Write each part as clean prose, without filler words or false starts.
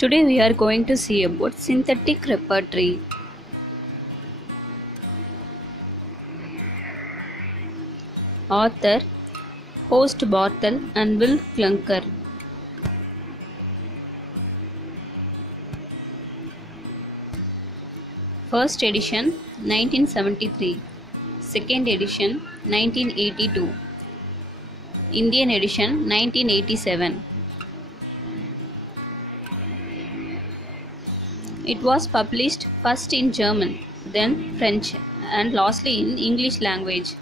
Today we are going to see about synthetic repertory. Author Horst Barthel and Will Clunker. First edition 1973, second edition 1982, Indian edition 1987. It was published first in German, then French, and lastly in English language.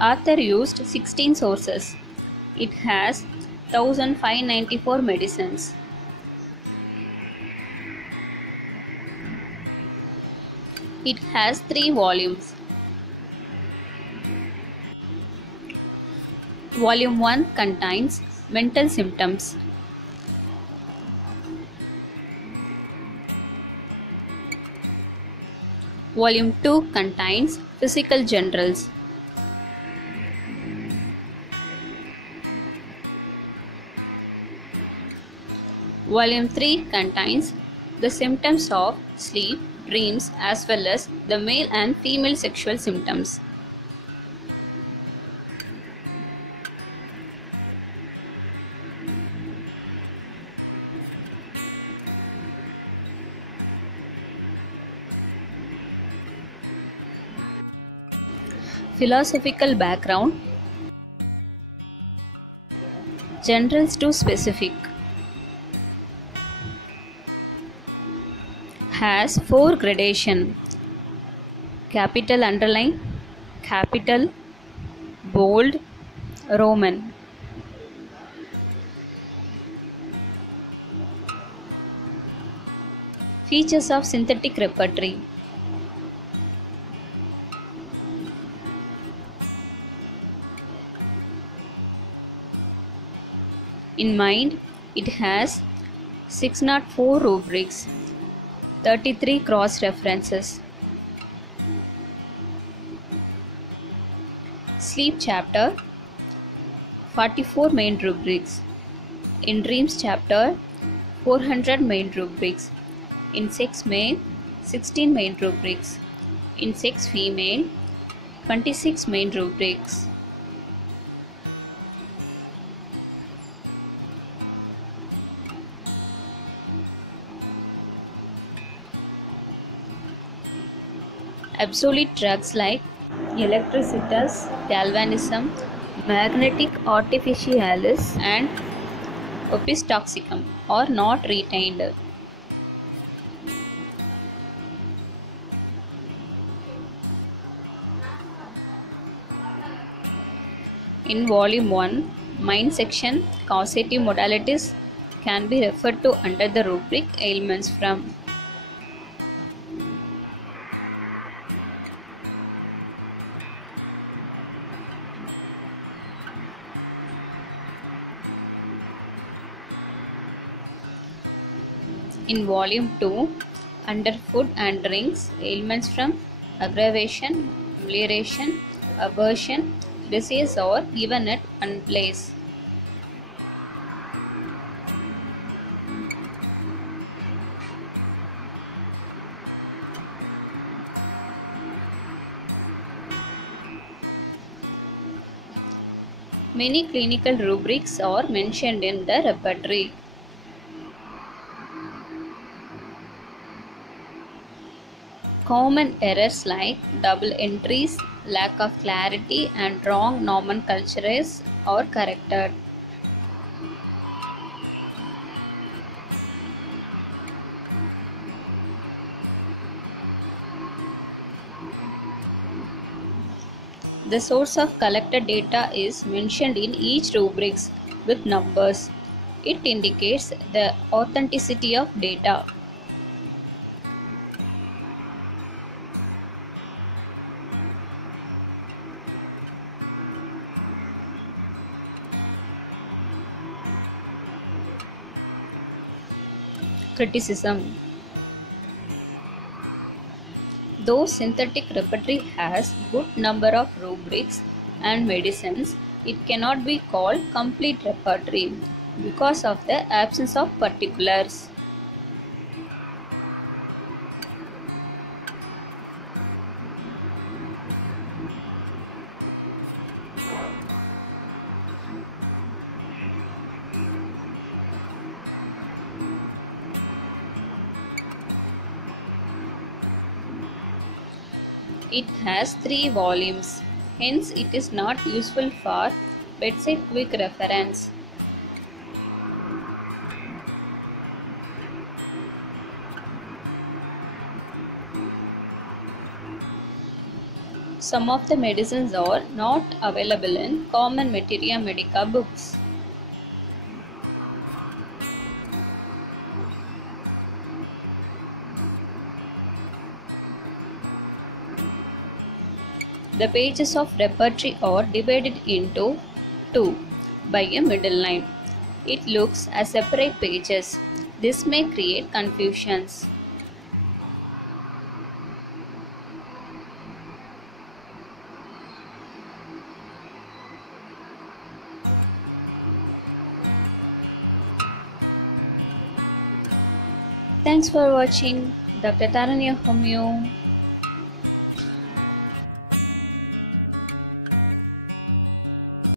Author used 16 sources. It has 1594 medicines. It has 3 volumes. Volume 1 contains mental symptoms. Volume 2 contains physical generals. Volume 3 contains the symptoms of sleep, dreams, as well as the male and female sexual symptoms. Philosophical background. Generals to specific. Has 4 gradation: capital underline, capital, bold, Roman. Features of synthetic repertory. In mind, it has 604 rubrics, 33 cross-references. Sleep chapter, 44 main rubrics. In dreams chapter, 400 main rubrics. In sex male, 16 main rubrics. In sex female, 26 main rubrics. Obsolete drugs like electricitas, galvanism, magnetic artificialis, and opus toxicum are not retained. In Volume 1, Mind section, causative modalities can be referred to under the rubric Ailments from. In Volume 2, under food and drinks, ailments from aggravation, amelioration, aversion, disease are given at one place. Many clinical rubrics are mentioned in the repertory. Common errors like double entries, lack of clarity, and wrong nomenclatures are corrected. The source of collected data is mentioned in each rubrics with numbers. It indicates the authenticity of data. Criticism. Though synthetic repertory has good number of rubrics and medicines, it cannot be called complete repertory because of the absence of particulars. It has 3 volumes, hence it is not useful for bedside quick reference. Some of the medicines are not available in common materia medica books. The pages of repertory are divided into two by a middle line. It looks as separate pages. This may create confusions. Thanks for watching. Dr. Taranya Homeo.